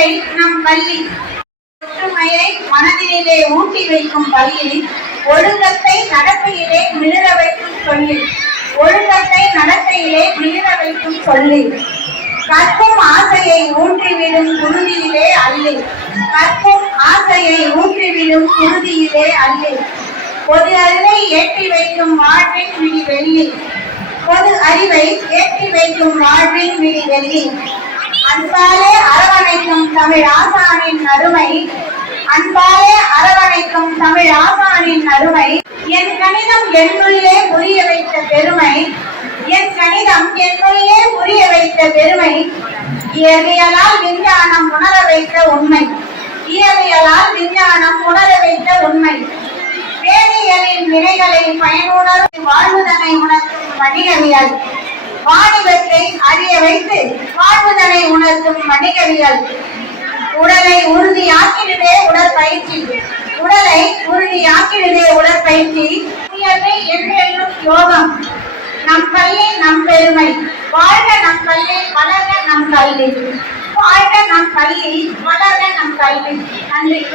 இவை நம் பள்ளி. ஒற்றுமையை மனதிலே ஊட்டி வைக்கும் பள்ளி. ஒழுக்கத்தை நடத்தையிலே மிளிர வைக்கும் சொல்லி. ஒழுக்கத்தை நடத்தையிலே மிளிர வைக்கும் சொல்லி. கற்கும் ஆசையை ஊற்றிவிடும் குருதியிலே அள்ளி. கற்கும் ஆசையை ஊற்றிவிடும் குருதியிலே அள்ளி. பொது அறிவை ஏற்றி வைக்கும் வாழ்வின் விழி வெள்ளி. பொது அறிவை ஏற்றி வைக்கும் வாழ்வின் விழி வெள்ளி. அன்பாலே அரவணைக்கும் தமிழ் ஆசானின் அருமை. அன்பாலே அரவணைக்கும் தமிழ் ஆசானின் அருமை. என் கணிதம் என்னுள்ளே புரிய வைத்த பெருமை. என் கணிதம் என்னுள்ளே புரிய வைத்த பெருமை. இயற்கையால் விஞ்ஞானம் உணர வைத்த உண்மை. இயற்கையால் விஞ்ஞானம் உணர வைத்த உண்மை. வேதியியலின் வினைகளை பயனுணர்வு வாழ்வுதனை உணர்த்தும் வணிகவியல். வாணிபத்தை அறிய வைத்து வாழ்வுதனை உணர்த்தும் வணிகவியல். உடலை உறுதியாக்கிடுதே உடற்பயிற்சி. உடலை உறுதியாக்கிடுதே உடற்பயிற்சி. உயர்வை என்றெல்லும் யோகம். நம் பள்ளி நம் பெருமை. வாழ்க நம் பள்ளி, வளர்க நம் கல்வி. வாழ்க நம் பள்ளி, வளர்க நம் கல்வி. நன்றி.